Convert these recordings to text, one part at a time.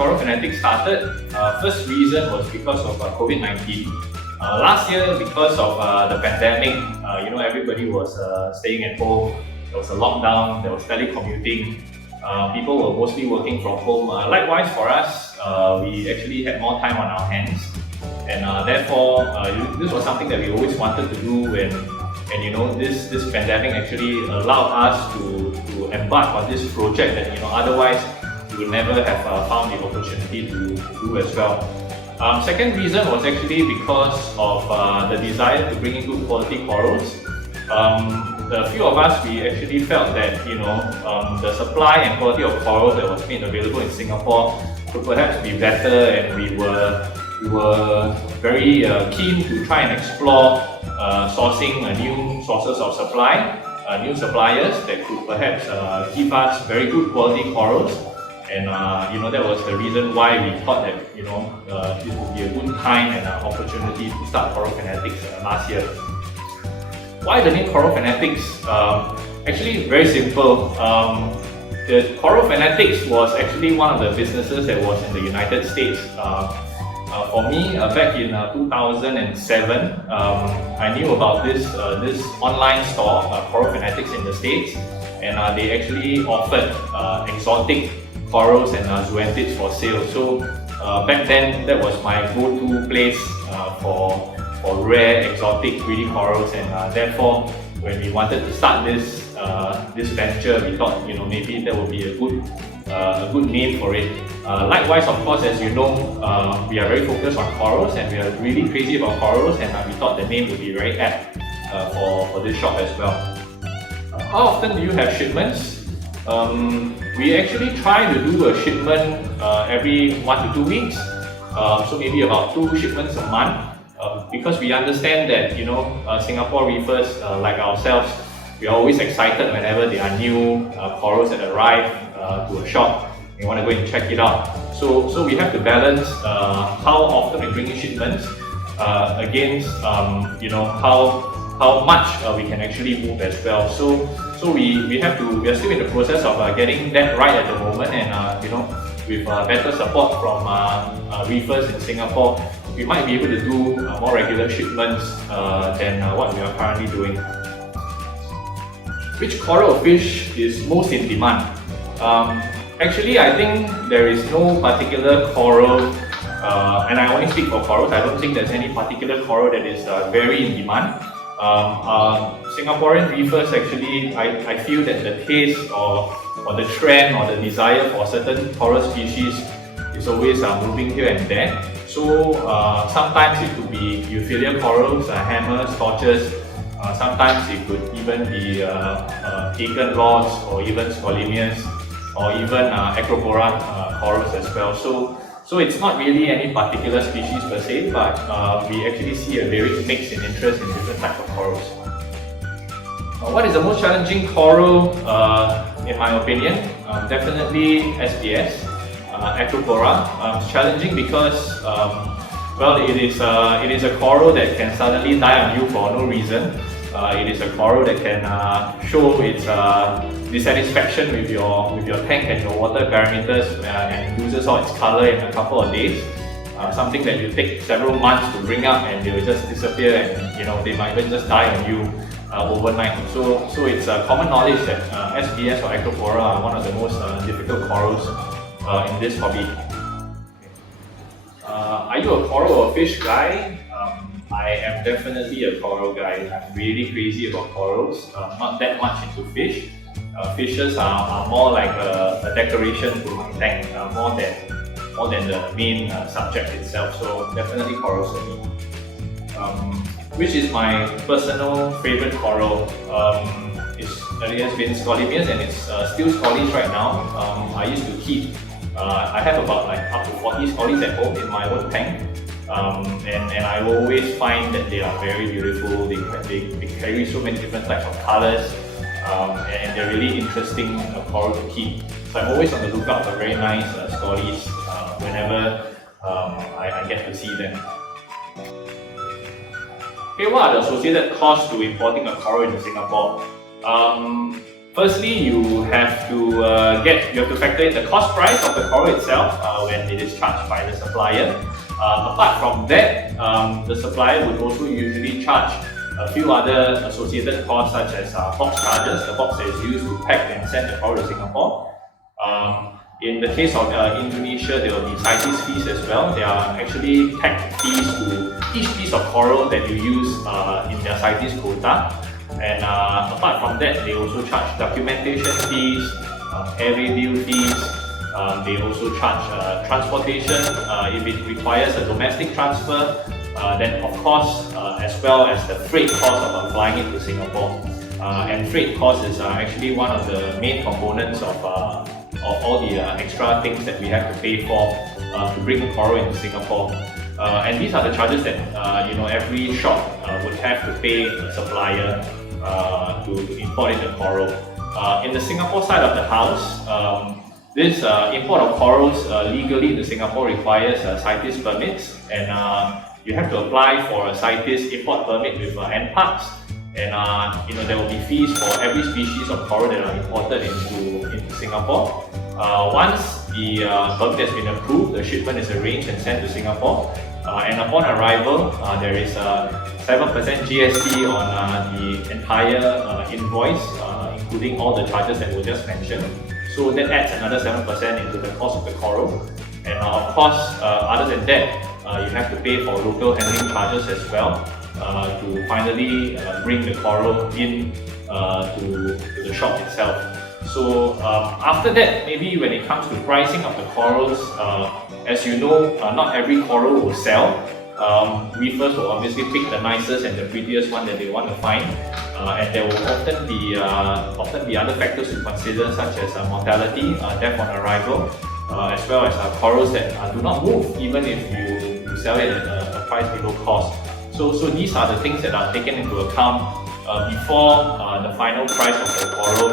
Coral Fanatics started, first reason was because of COVID-19. Last year, because of the pandemic, everybody was staying at home. There was a lockdown, there was telecommuting. People were mostly working from home. Likewise for us, we actually had more time on our hands, and therefore this was something that we always wanted to do. And this pandemic actually allowed us to embark on this project that otherwise we would never have found the opportunity to do as well. Second reason was actually because of the desire to bring in good quality corals. A few of us, we actually felt that the supply and quality of corals that was made available in Singapore could perhaps be better, and we were very keen to try and explore sourcing new sources of supply, new suppliers that could perhaps give us very good quality corals. And that was the reason why we thought that it would be a good time and opportunity to start Coral Fanatics last year. Why the name Coral Fanatics? Actually, very simple. The Coral Fanatics was actually one of the businesses that was in the United States. For me, back in 2007, I knew about this online store, Coral Fanatics in the States, and they actually offered exotic corals and zoanthids for sale. So back then, that was my go-to place for rare, exotic, pretty corals, and therefore, when we wanted to start this venture, we thought maybe that would be a good name for it. Likewise, of course, as you know, we are very focused on corals, and we are really crazy about corals, and we thought the name would be very apt for this shop as well. How often do you have shipments? We actually try to do a shipment every 1 to 2 weeks, so maybe about 2 shipments a month, because we understand that Singapore reefers like ourselves, we are always excited whenever there are new corals that arrive to a shop. We want to go and check it out. So we have to balance how often we bring in shipments against how much we can actually move as well. So we are still in the process of getting that right at the moment, and with better support from reefers in Singapore, we might be able to do more regular shipments than what we are currently doing. Which coral or fish is most in demand? Actually, I think there is no particular coral, and I only speak for corals. I don't think there's any particular coral that is very in demand. Singaporean reefers actually, I feel that the taste or the trend or the desire for certain coral species is always moving here and there. So sometimes it could be Euphyllia corals, hammers, torches. Sometimes it could even be aegon rods, or even Scolymias, or even Acropora corals as well. So it's not really any particular species per se, but we actually see a varied mix in interest in different types of corals. What is the most challenging coral, in my opinion? Definitely SBS, Acropora. It's challenging because it is a coral that can suddenly die on you for no reason. It is a coral that can show its dissatisfaction with your tank and your water parameters, and loses all its color in a couple of days. Something that will take several months to bring up, and they will just disappear, and they might even just die on you overnight. So it's common knowledge that SBS or Acropora are one of the most difficult corals in this hobby. Are you a coral or fish guy? I am definitely a coral guy. I'm really crazy about corals, not that much into fish. Fishes are more like a decoration to my tank, more than the main subject itself. So definitely corals for me. Which is my personal favorite coral? It has been Scolymias, and it's still Scolys right now. I used to keep. I have about up to 40 Scolys at home in my own tank. And I always find that they are very beautiful. They carry so many different types of colors, and they're really interesting coral to keep. So I'm always on the lookout for very nice Scolys whenever I get to see them. Okay, what are the associated costs to importing a coral into Singapore? Firstly, you have to you have to factor in the cost price of the coral itself when it is charged by the supplier. Apart from that, the supplier would also usually charge a few other associated costs such as box charges, the box that is used to pack and send the coral to Singapore. In the case of Indonesia, there will be CITES fees as well. There are actually tagged fees to each piece of coral that you use in their CITES quota. And apart from that, they also charge documentation fees, air review fees. They also charge transportation if it requires a domestic transfer. Then of course, as well as the freight cost of flying it to Singapore. And freight cost is actually one of the main components of all the extra things that we have to pay for to bring the coral into Singapore. And these are the charges that every shop would have to pay a supplier to import in the coral. In the Singapore side of the house, this import of corals legally to Singapore requires CITES permits, and you have to apply for a CITES import permit with NParks. And there will be fees for every species of coral that are imported into Singapore. Once the permit has been approved, the shipment is arranged and sent to Singapore. And upon arrival, there is a 7% GST on the entire invoice, including all the charges that were just mentioned. So that adds another 7% into the cost of the coral. And of course, other than that, you have to pay for local handling charges as well to finally bring the coral in to the shop itself. So after that, maybe when it comes to pricing of the corals, as you know, not every coral will sell. Reefers will obviously pick the nicest and the prettiest one that they want to find, and there will often be other factors to consider, such as mortality, death on arrival, as well as corals that do not move even if you sell it at a price below cost. So these are the things that are taken into account before the final price of the coral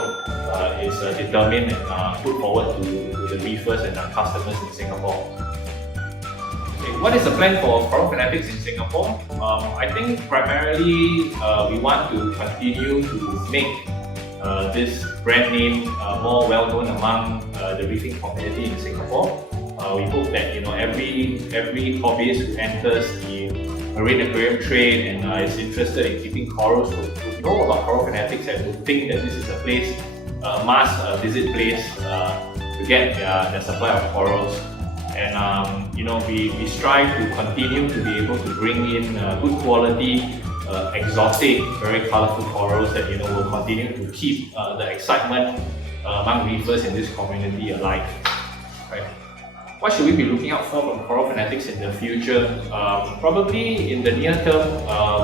is determined and put forward to the reefers and customers in Singapore. Okay, what is the plan for Coral Fanatics in Singapore? I think primarily we want to continue to make this brand name more well known among the reefing community in Singapore. We hope that every hobbyist who enters the marine aquarium trade and is interested in keeping corals would know about Coral Fanatics and would think that this is a place, a must visit place to get their supply of corals. And we strive to continue to be able to bring in good quality, exotic, very colorful corals that will continue to keep the excitement among reefers in this community alive. Right. What should we be looking out for from Coral Fanatics in the future? Probably in the near term,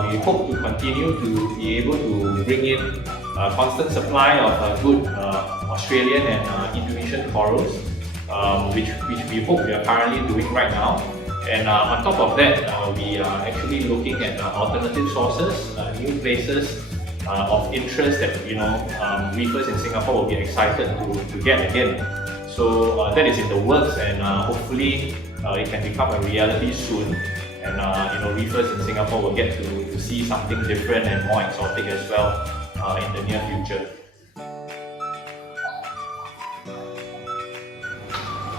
we hope to continue to be able to bring in a constant supply of good Australian and Indonesian corals, which we hope we are currently doing right now. And on top of that, we are actually looking at alternative sources, new places of interest that reefers in Singapore will be excited to get again. So that is in the works, and hopefully it can become a reality soon. And reefers in Singapore will get to see something different and more exotic as well in the near future.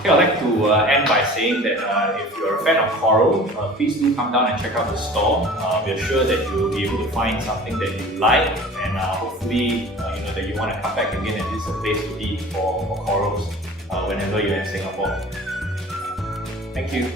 Okay, I'd like to end by saying that if you're a fan of coral, please do come down and check out the store. We're sure that you will be able to find something that you like, and hopefully that you want to come back again, and this is a place to be for corals whenever you're in Singapore. Thank you.